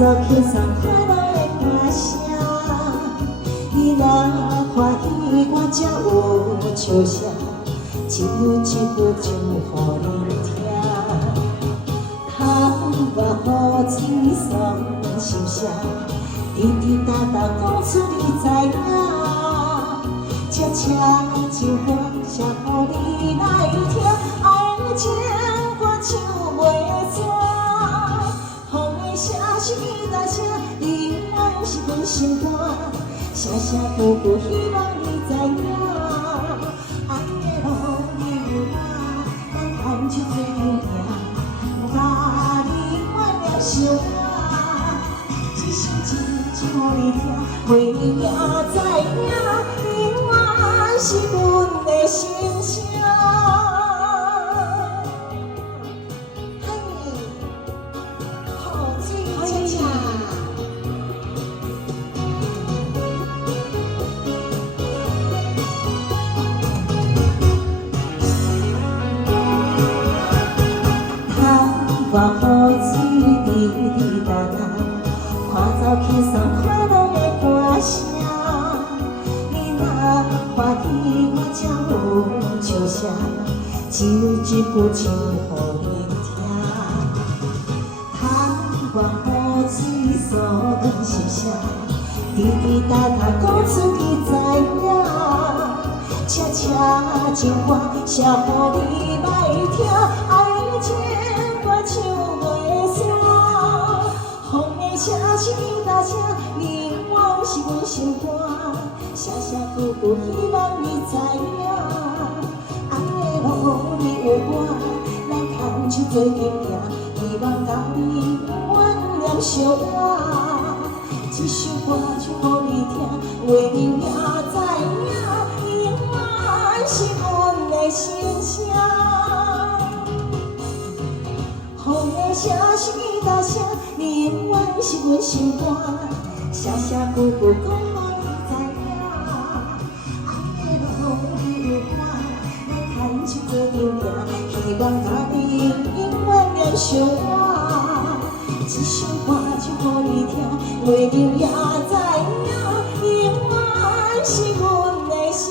走轻松快乐的歌声，你若欢喜，我才有笑声，一句一句唱予你听。窗外雨水爽心声，滴滴答答讲出你知影。悄悄情歌写予你来听，爱情歌唱袂煞。风的声是大声，永远是阮心肝。声声句句希望你知影。爱的路你有我，咱牵手做阵行，把你永远相爱。一首情唱予你听，为你也知影，永远是阮的心声。外雨水滴滴答答，看走轻松快乐的歌声。你若欢喜，我才有笑声，一句唱予你听。窗外雨水爽心声，滴滴答答讲出你知影。悄悄情歌写予你来听，爱情。唱袂煞，风的声是大声，永远是阮心肝。声声句句希望你知影，爱的路你有我，咱牵手做阵行，希望到你永远相爱。一首歌唱予你听，为你也知影，永远是阮的心声。风的声是大声，你永远是阮心肝。声声句句讲予你知影，爱的路你有我，咱牵手做阵行，希望甲你永远相爱。一首歌唱予你听，为你也知影，永远是阮的心。